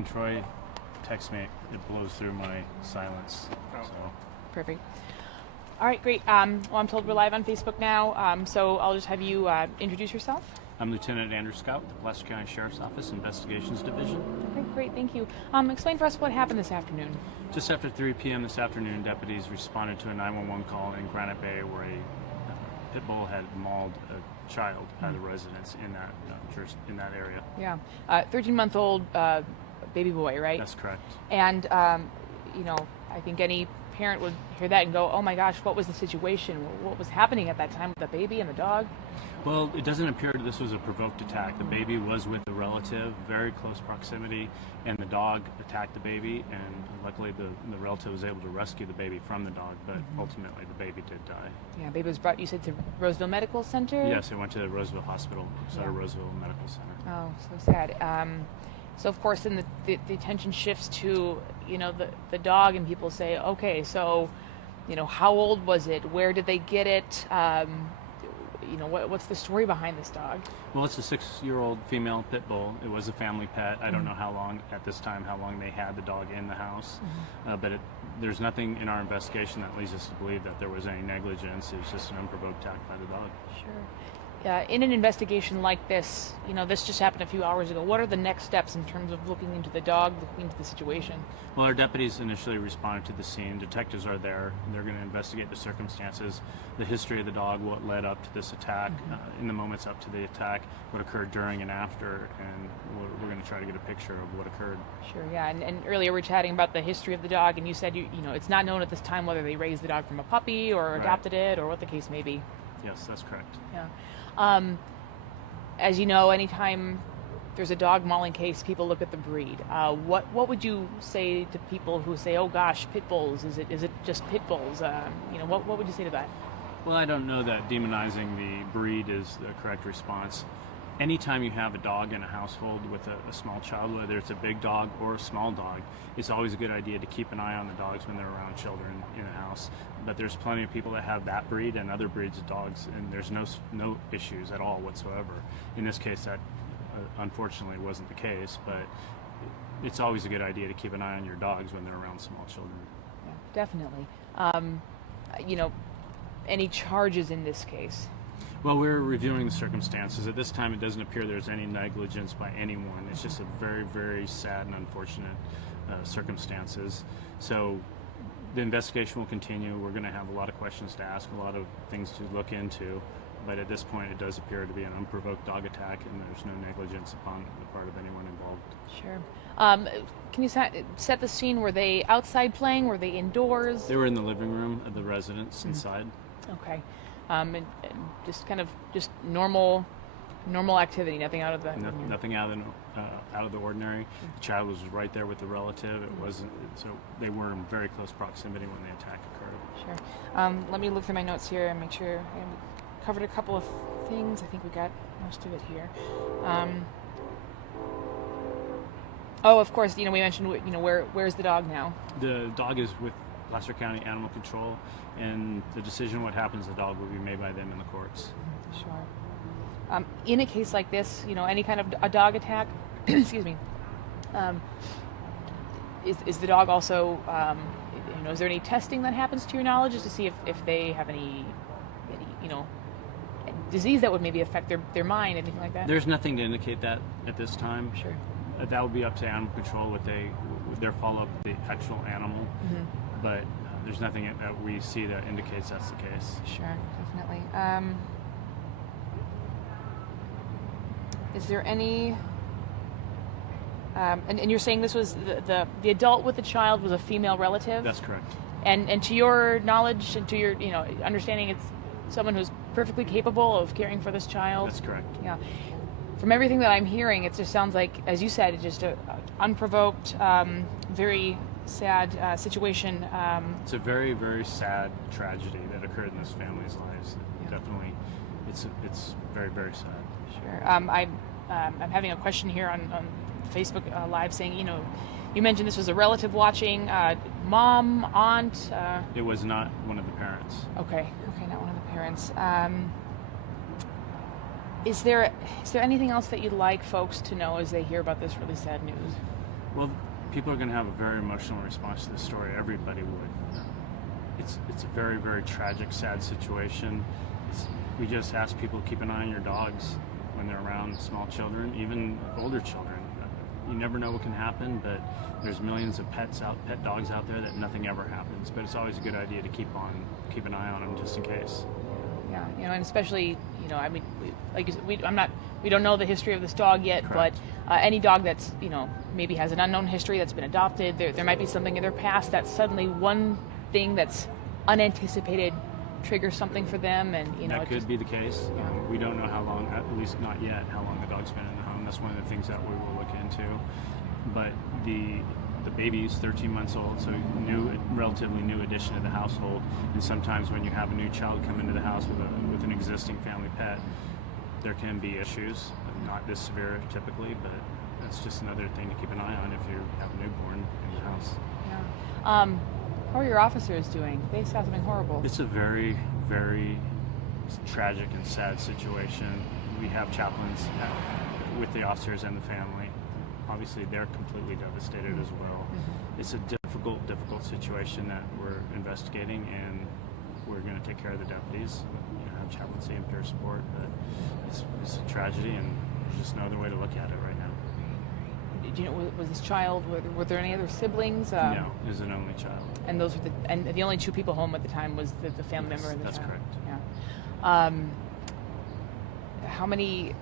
when Troy texts me, it blows through my silence. Oh. So. Perfect. All right, great. Well, I'm told we're live on Facebook now, so I'll just have you introduce yourself. I'm Lieutenant Andrew Scout with the Placer County Sheriff's Office Investigations Division. Okay, great, thank you. Explain for us what happened this afternoon. Just after 3 p.m. this afternoon, deputies responded to a 911 call in Granite Bay where a pit bull had mauled a child at a residence in that area. Yeah, 13-month-old baby boy, right? That's correct. And I think any parent would hear that and go, "Oh my gosh, what was the situation? What was happening at that time with the baby and the dog?" Well, it doesn't appear that this was a provoked attack. The baby was with a relative, very close proximity, and the dog attacked the baby, and luckily the relative was able to rescue the baby from the dog, but ultimately the baby did die. Yeah, baby was brought, you said, to Roseville Medical Center? Yes, it went to the Roseville Hospital, Roseville Medical Center. Oh, so sad. So of course then the attention shifts to, the dog, and people say, okay, so, how old was it? Where did they get it? What's the story behind this dog? Well, it's a 6-year-old female pit bull. It was a family pet. I don't know how long they had the dog in the house, but there's nothing in our investigation that leads us to believe that there was any negligence. It was just an unprovoked attack by the dog. Sure. In an investigation like this, this just happened a few hours ago. What are the next steps in terms of looking into the dog, looking into the situation? Well, our deputies initially responded to the scene. Detectives are there. They're going to investigate the circumstances, the history of the dog, what led up to this attack, in the moments up to the attack, what occurred during and after, and we're going to try to get a picture of what occurred. Sure, yeah. And earlier we were chatting about the history of the dog, and you said, it's not known at this time whether they raised the dog from a puppy or adopted it or what the case may be. Yes, that's correct. Yeah. As you know, anytime there's a dog mauling case, people look at the breed. What would you say to people who say, "Oh gosh, pit bulls? Is it just pit bulls?" What would you say to that? Well, I don't know that demonizing the breed is the correct response. Anytime you have a dog in a household with a small child, whether it's a big dog or a small dog, it's always a good idea to keep an eye on the dogs when they're around children in a house. But there's plenty of people that have that breed and other breeds of dogs, and there's no issues at all whatsoever. In this case, that unfortunately wasn't the case, but it's always a good idea to keep an eye on your dogs when they're around small children. Yeah, definitely. Any charges in this case? Well, we're reviewing the circumstances. At this time, it doesn't appear there's any negligence by anyone. It's just a very, very sad and unfortunate circumstances. So the investigation will continue. We're going to have a lot of questions to ask, a lot of things to look into. But at this point, it does appear to be an unprovoked dog attack, and there's no negligence upon the part of anyone involved. Sure. Can you set the scene? Were they outside playing? Were they indoors? They were in the living room of the residence inside. Okay. And just kind of normal activity, nothing out of the nothing out of the ordinary. The child was right there with the relative. It wasn't, so they were in very close proximity when the attack occurred. Sure. Let me look through my notes here and make sure I covered a couple of things. I think we got most of it here. Of course, we mentioned, where's the dog now? The dog is with Placer County Animal Control, and the decision what happens to the dog will be made by them in the courts. Sure. In a case like this, any kind of a dog attack, excuse me, is the dog also, is there any testing that happens to your knowledge just to see if they have any disease that would maybe affect their mind, anything like that? There's nothing to indicate that at this time. Sure. That would be up to Animal Control with their follow-up with the actual animal. But there's nothing that we see that indicates that's the case. Sure, definitely. Is there any... and you're saying this was the adult with the child was a female relative? That's correct. And to your knowledge and to your understanding, it's someone who's perfectly capable of caring for this child? That's correct. Yeah. From everything that I'm hearing, it just sounds like, as you said, it's just an unprovoked, very sad situation. It's a very, very sad tragedy that occurred in this family's lives. Yeah. Definitely, it's very, very sad. Sure. I'm having a question here on Facebook Live saying, you mentioned this was a relative watching, mom, aunt. It was not one of the parents. Okay, not one of the parents. Is there anything else that you'd like folks to know as they hear about this really sad news? Well, people are going to have a very emotional response to this story. Everybody would. It's a very, very tragic, sad situation. We just ask people to keep an eye on your dogs when they're around small children, even older children. You never know what can happen, but there's millions of pet dogs out there that nothing ever happens. But it's always a good idea to keep an eye on them just in case. Yeah, and especially, I mean, we don't know the history of this dog yet. Correct. But any dog that's, maybe has an unknown history, that's been adopted, there might be something in their past that suddenly one thing that's unanticipated triggers something for them, and that could be the case. Yeah. We don't know how long, at least not yet, how long the dog's been in the home. That's one of the things that we will look into. But the baby's 13 months old, so relatively new addition to the household. And sometimes when you have a new child come into the house with an existing family pet, there can be issues. Not this severe typically, but that's just another thing to keep an eye on if you have a newborn in the house. Yeah. How are your officers doing? They saw something horrible. It's a very, very tragic and sad situation. We have chaplains with the officers and the family. Obviously, they're completely devastated as well. Mm-hmm. It's a difficult situation that we're investigating, and we're going to take care of the deputies. Have chaplaincy and peer support, but it's a tragedy, and there's just no other way to look at it right now. Was this child? Were there any other siblings? No, it was an only child. And those were the only two people home at the time was the family member and the That's child. correct. Yeah. How many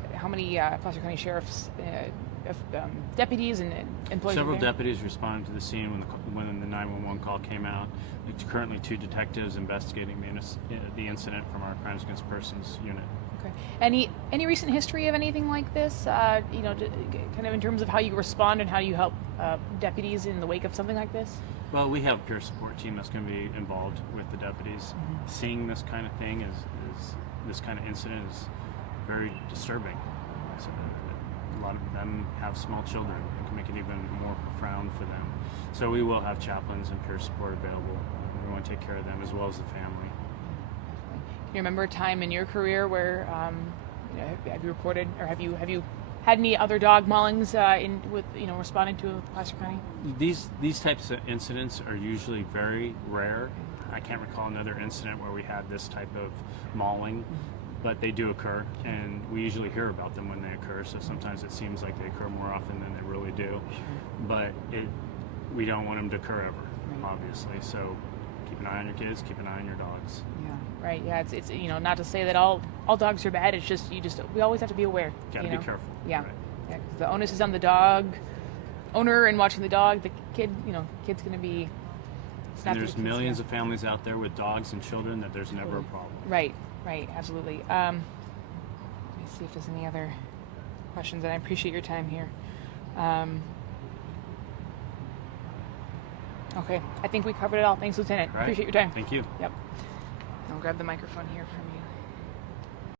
Placer County sheriffs, deputies and employees? Several deputies responded to the scene when the 911 call came out. It's currently 2 detectives investigating the incident from our Crimes Against Persons unit. Okay. Any recent history of anything like this? Kind of in terms of how you respond and how you help deputies in the wake of something like this? Well, we have a peer support team that's going to be involved with the deputies. Mm-hmm. Seeing this kind of thing is this kind of incident is very disturbing. So a lot of them have small children. It can make it even more profound for them. So we will have chaplains and peer support available. We want to take care of them as well as the family. Can you remember a time in your career where have you reported or have you had any other dog maulings responding to Placer County? These types of incidents are usually very rare. I can't recall another incident where we had this type of mauling, but they do occur, and we usually hear about them when they occur. So sometimes it seems like they occur more often than they really do. But we don't want them to occur ever, obviously. So keep an eye on your kids, keep an eye on your dogs. Yeah, right. Yeah, it's not to say that all dogs are bad. It's just we always have to be aware. Got to be careful. Yeah. Right. Yeah. 'Cause the onus is on the dog owner and watching the dog. The kid's going to be. And there's millions of families out there with dogs and children that there's never a problem. Right. Right. Absolutely. Let me see if there's any other questions. And I appreciate your time here. Okay, I think we covered it all. Thanks, Lieutenant. Right. Appreciate your time. Thank you. Yep. I'll grab the microphone here from you.